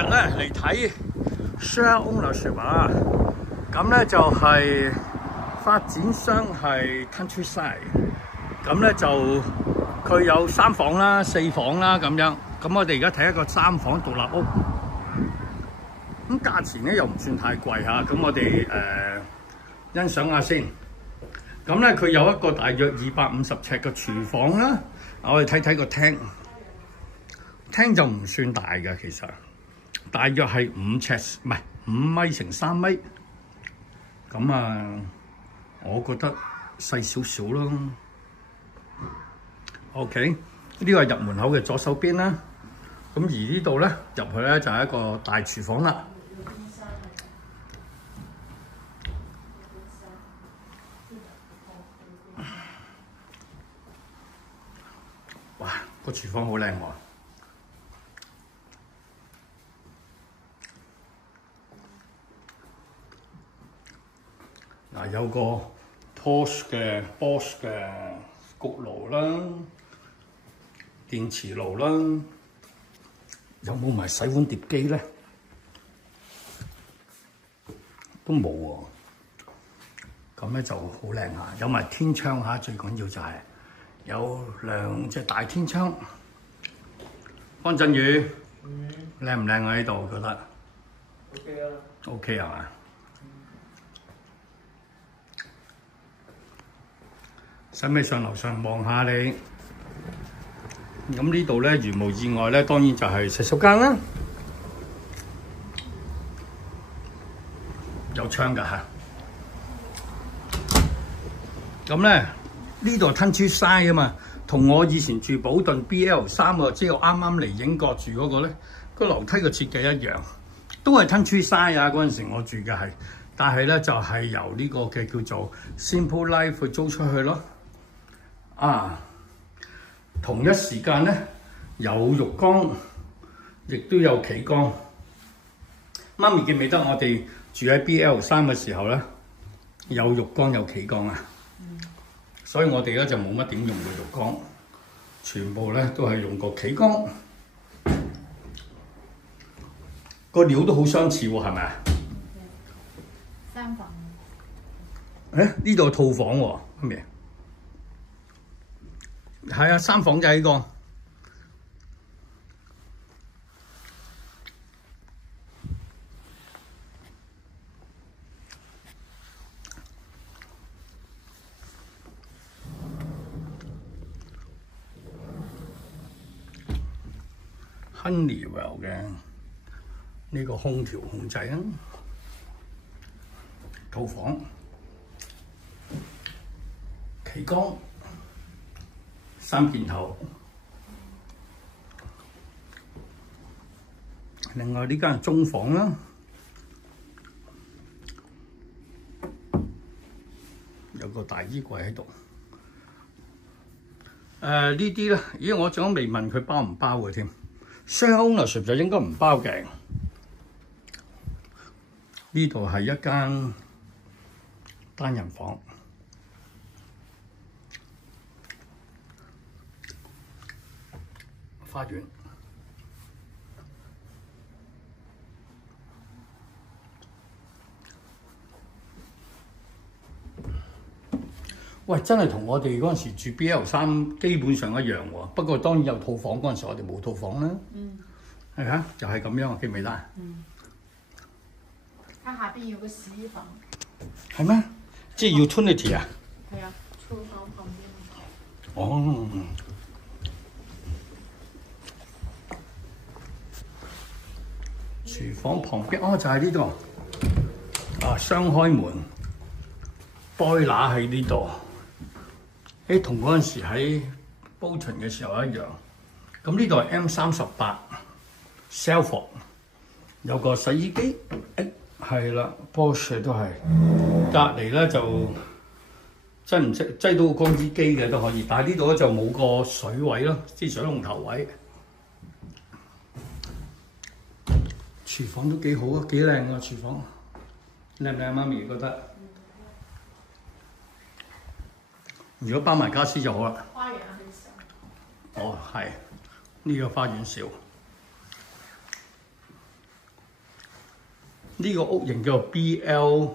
日咧嚟睇 share ownership 啊，咁咧就係發展商係 Countryside， 咁咧就佢有3房啦、4房啦咁樣。咁我哋而家睇一個3房獨立屋，咁價錢咧又唔算太貴嚇。咁我哋欣賞下先。咁咧佢有一個大約250尺嘅廚房啦。我哋睇睇個廳，廳就唔算大嘅，其實大約係5尺，唔係5米乘3米。咁啊，我覺得細少少咯。OK， 呢個係入門口嘅左手邊啦。咁而呢度咧入去咧就係一個大廚房啦。哇！個廚房好靚喎。嗱，有個 Bosch 嘅焗爐啦，電磁爐啦。有冇埋洗碗碟機咧？都冇喎。咁咧就好靚嚇，有埋天窗嚇，最緊要就係有2隻大天窗。方振宇，靚唔靚啊？呢度覺得 OK 啊 ？OK 係嘛？使唔使上樓上望下你？咁呢度咧，如無意外咧，當然就係洗手間啦，有窗㗎嚇。咁咧呢度 Countryside 啊嘛，同我以前住保頓 BL3啊，即係我啱啱嚟英國住嗰個咧，個樓梯嘅設計一樣，都係 Countryside 啊。嗰陣時我住嘅係，但係咧就係由呢個嘅叫做 Simple Life 去租出去咯。啊！同一時間咧有浴缸，亦都有企缸。媽咪記唔記得我哋住喺 BL3嘅時候咧，有浴缸有企缸啊？所以我哋咧就冇乜點用過浴缸，全部咧都係用過企缸。個料都好相似喎，係咪啊？3房。呢度套房喎，係咪？係啊，3房就係呢個。Honeywell 嘅呢個空調控制啊，套房企缸。3件頭，另外呢間係中房啦，有個大衣櫃喺度。呢啲咧，咦？我仲未問佢包唔包嘅添。Share ownership 就應該唔包嘅。呢度係一間單人房。花園，喂，真係同我哋嗰陣時住 BL3基本上一樣喎。不過當然有套房，嗰陣時我哋冇套房啦。係啊，就係咁樣，記唔記得啊？它下邊有個洗衣房。係咩？即係 utility 啊？係啊，廚房旁邊。哦。廚房旁邊就係呢度啊，雙開門，boiler喺呢度。同嗰陣時喺 Bolton 嘅時候一樣。咁呢度係 M38 Self， 有個洗衣機，係啦 ，Bosch 都係。隔離咧就擠到個乾衣機嘅都可以，但係呢度咧就冇個水位咯，即係水龍頭位。廚房都幾好啊，幾靚啊！廚房靚唔靚？媽咪覺得，如果包埋家私就好啦。花園係少。哦，係呢個花園少。呢個屋型叫 BLYTH，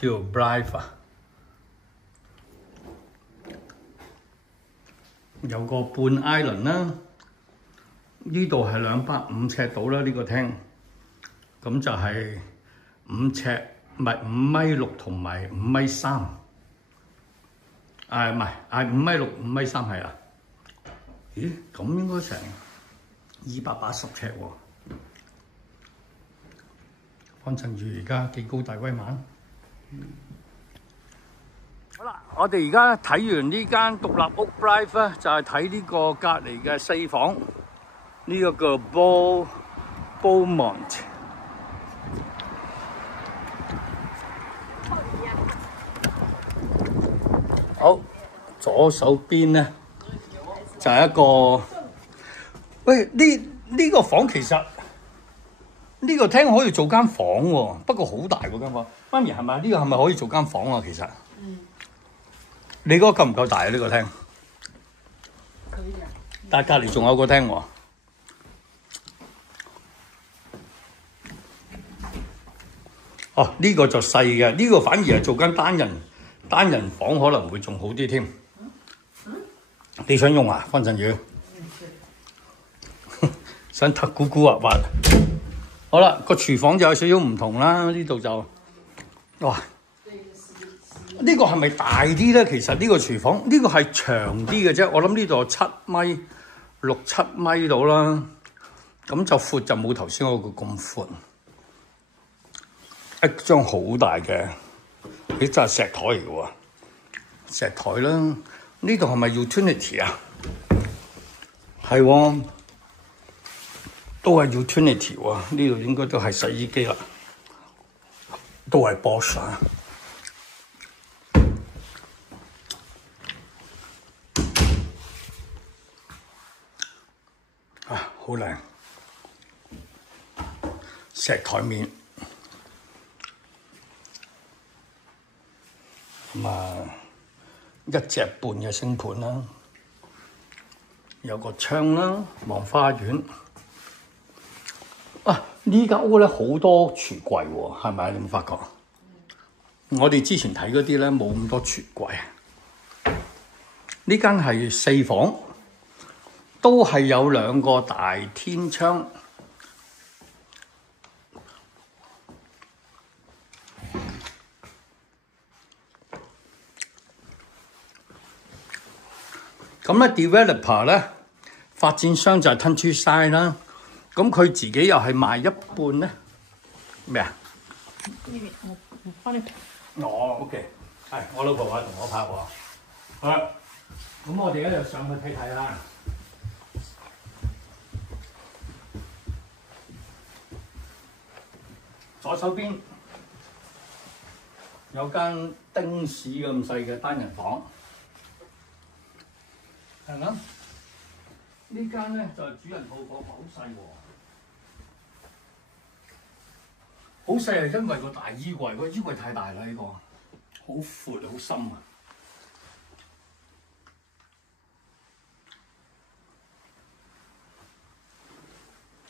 叫 Blythe 啊。有個半 island 啦，呢度係250尺到啦，呢個廳，咁就係5尺，唔係5米6同埋5米3，唔係5米6、5米3係啊？咦，咁應該成280尺喎。方振宇而家幾高大威猛。好啦，我哋而家睇完呢間獨立屋 Blythe 咧，就係睇呢個隔離嘅4房，呢個叫 Beaumont。好，左手邊咧就係一個，喂，呢個房其實呢個廳可以做間房喎，不過好大嗰間房。媽咪係咪？呢個係咪可以做間房啊？其實。你嗰個夠唔夠大啊？呢個廳？可以啊。但係隔離仲有個廳喎。哦，呢個就細嘅，呢個反而係做間單人房可能會仲好啲添。你想用啊，方振宇？想揼咕咕滑。好啦，個廚房就有少少唔同啦，呢度就哇。呢個係咪大啲咧？其實呢個廚房呢個係長啲嘅啫，我諗呢度7米6、7米到啦，咁就闊就冇頭先嗰個咁闊。一張好大嘅，呢真係石台嚟嘅喎，石台啦。呢度係咪 utility 啊？係喎，都係 utility 喎。呢度應該都係洗衣機啦，都係 Bosch 啊。好靚，石台面，咁啊1隻半嘅星盤啦，有個窗啦，望花園。啊！呢間屋咧好多櫥櫃喎，係咪？你有冇發覺？我哋之前睇嗰啲咧冇咁多櫥櫃。呢間係4房。都係有2個大天窗，咁咧 developer 咧發展商就係 Countryside 啦，咁佢自己又係賣一半咧咩啊？呢邊我幫你拍。哦 ，OK， 係我老婆話同我拍喎。好啦，咁我哋咧就上去睇睇啦。左手邊有間丁屎咁細嘅單人房，係咪？呢間咧就係主人套房，好細喎，好細係因為個大衣櫃，個衣櫃太大啦，呢個好闊好深啊！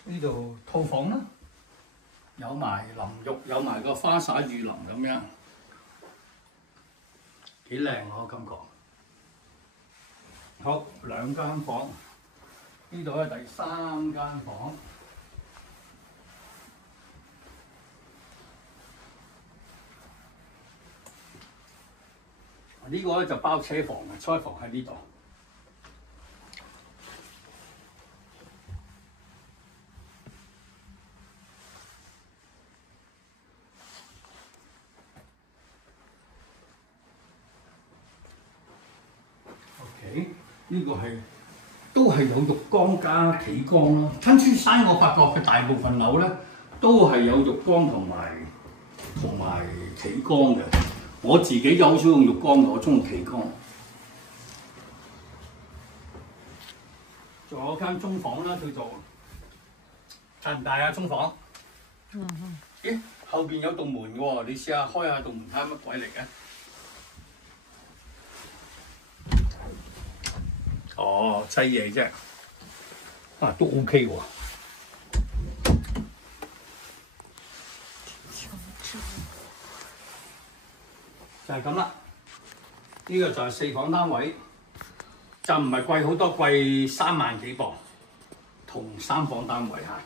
呢度套房啦。有埋淋浴，有埋個花灑雨淋咁樣，幾靚我感覺。好，2間房，呢度係第3間房。呢個咧就包車房嘅，車房喺呢度。呢個係都係有浴缸加企缸咯。Countryside我發覺嘅大部分樓咧都係有浴缸同埋企缸嘅。我自己就好少用浴缸嘅，我中意企缸。仲有間中房啦，叫做大唔大啊？中房？咦，後邊有道門喎，你試下開下道門睇下乜鬼嚟嘅？哦，擠嘢啫，啊都 OK 喎。就係咁啦。呢個就係4房單位，就唔係貴好多，貴3萬幾磅，同3房單位嚇。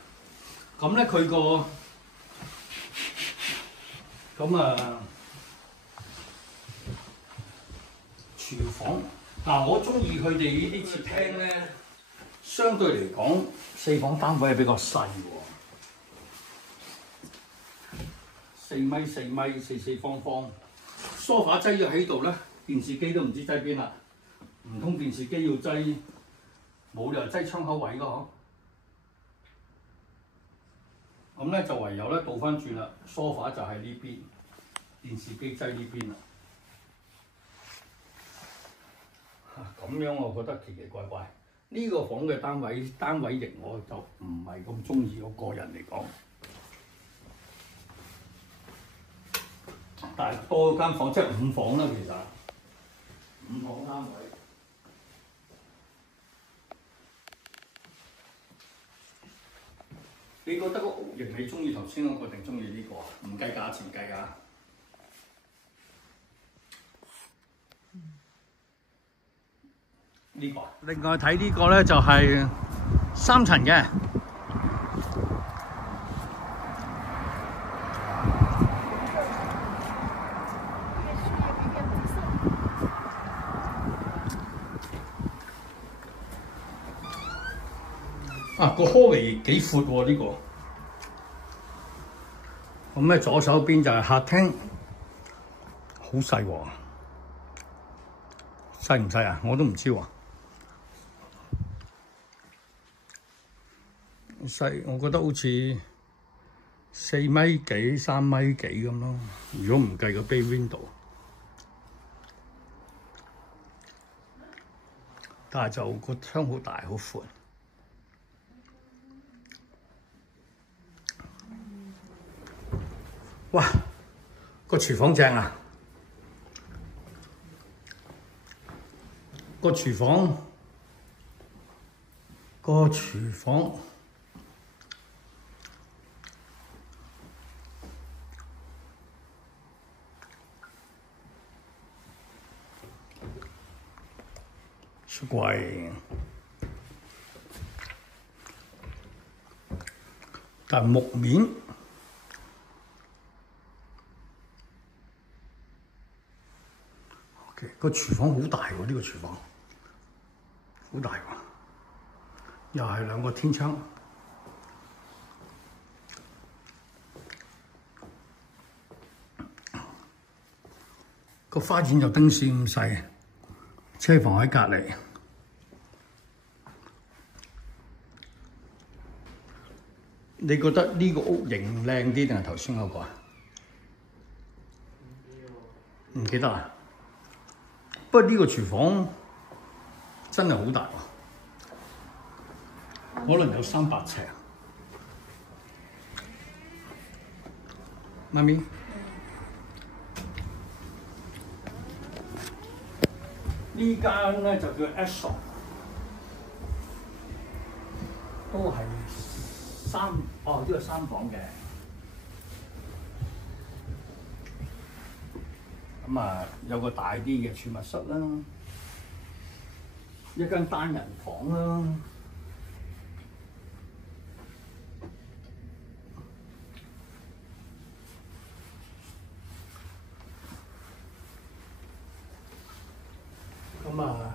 咁咧佢個廚房嗱，我中意佢哋呢啲設廳咧，相對嚟講4房單位係比較細喎，4米4米，四四方方，梳化擠咗喺度咧，電視機都唔知擠邊啦，唔通電視機要擠，冇理由擠窗口位㗎嗬？咁咧就唯有咧倒翻轉啦，梳化就喺呢邊，電視機擠呢邊啦。咁樣我覺得奇奇怪怪。呢個房嘅單位型我就唔係咁中意，我個人嚟講。但係多間房即係5房啦，其實5房單位。你覺得個屋型你中意頭先嗰個定中意呢個啊？唔計價錢計㗎。呢個。另外睇呢個咧就係3層嘅。啊，個開圍幾闊喎呢個。咁咧左手邊就係客廳，好細喎。細唔細啊？我都唔知喎。細，我覺得好似4米幾、3米幾咁咯。如果唔計個 bay window， 但係就個窗好大好闊。哇！個廚房正啊！個廚房雪櫃，但係木面。個廚房好大喎，呢個廚房好大喎，又係2個天窗。個花園就燈線咁細，車房喺隔離。你覺得呢個屋型靚啲定係頭先嗰個啊？唔記得啦。不過呢個廚房真係好大喎，可能有300尺。媽咪，呢間咧就叫 Ashton， 都係呢個3房嘅。咁啊，有個大啲嘅儲物室啦，一間單人房啦，咁啊，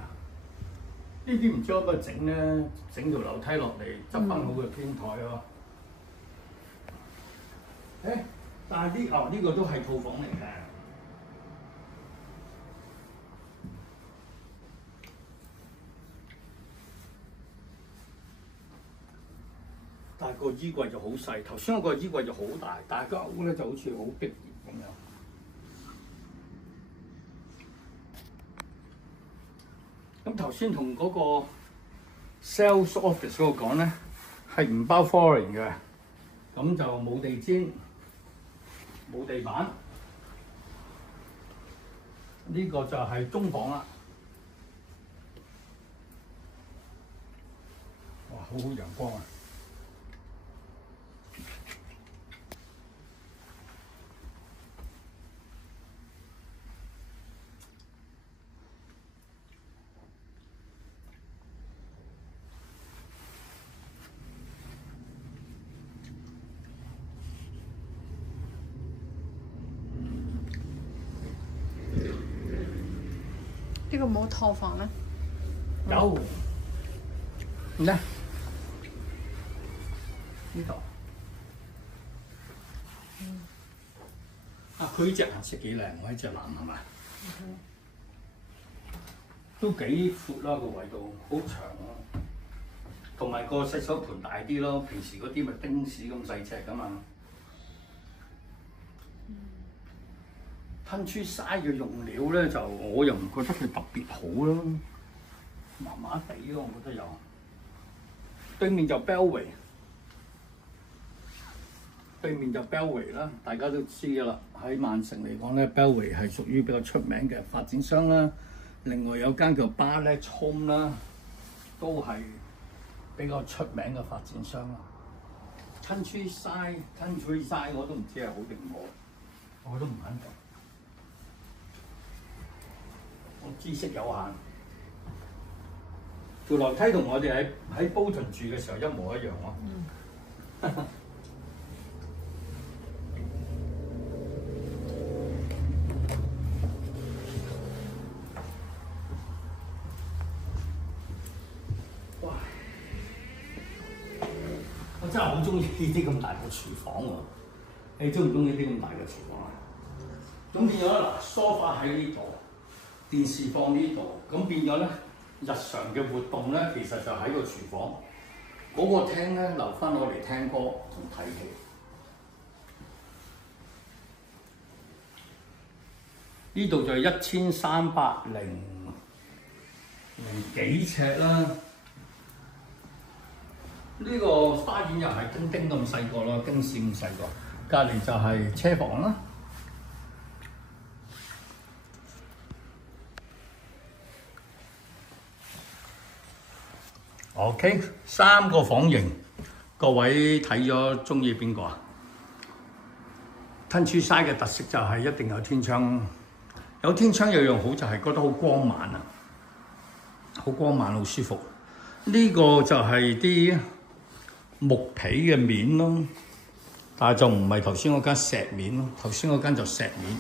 呢啲唔知可唔可以整咧？整條樓梯落嚟，執翻好個天台咯。但係呢個都係套房嚟嘅。但係個衣櫃就好細，頭先嗰個衣櫃就好大，但係間屋咧就好似好逼熱咁樣。咁頭先同嗰個 sales office 嗰個講咧，係唔包 flooring 嘅，咁就冇地氈、冇地板。呢個就係中房啦。哇，好好陽光啊！個冇套房咧？有，呢度。啊，佢呢隻顏色幾靚喎，呢隻藍係咪？都幾闊啦個位度，好長咯。同埋個洗手盆大啲咯，平時嗰啲咪丁屎咁細隻噶嘛。Countryside嘅用料咧，就我又唔覺得佢特別好咯，麻麻地咯，我覺得有。對面就 Bellway， 對面就 Bellway 啦，大家都知㗎啦。喺曼城嚟講咧 ，Bellway 係屬於比較出名嘅發展商啦。另外有間叫 Barnet Home 啦，都係比較出名嘅發展商啦。Countryside 我都唔知係好定唔好，我都唔肯定。我知識有限，條樓梯同我哋喺Bolton住嘅時候一模一樣咯。哇！我真係好中意呢啲咁大嘅廚房喎。你中唔中意啲咁大嘅廚房啊？咁變咗嗱，sofa喺呢度。電視放呢度，咁變咗咧，日常嘅活動咧，其實就喺個廚房。嗰個廳咧，留翻我嚟聽歌同睇戲。呢度就1300幾尺啦。呢個花園又係丁丁咁細個咯，丁線咁細個。隔離就係車房啦。OK， 3個房型，各位睇咗中意邊個啊？Countryside嘅特色就係一定有天窗，有天窗有樣好就係覺得好光猛啊，好光猛，好舒服。呢個就係啲木皮嘅面咯，但係就唔係頭先嗰間石面咯，頭先嗰間就石面。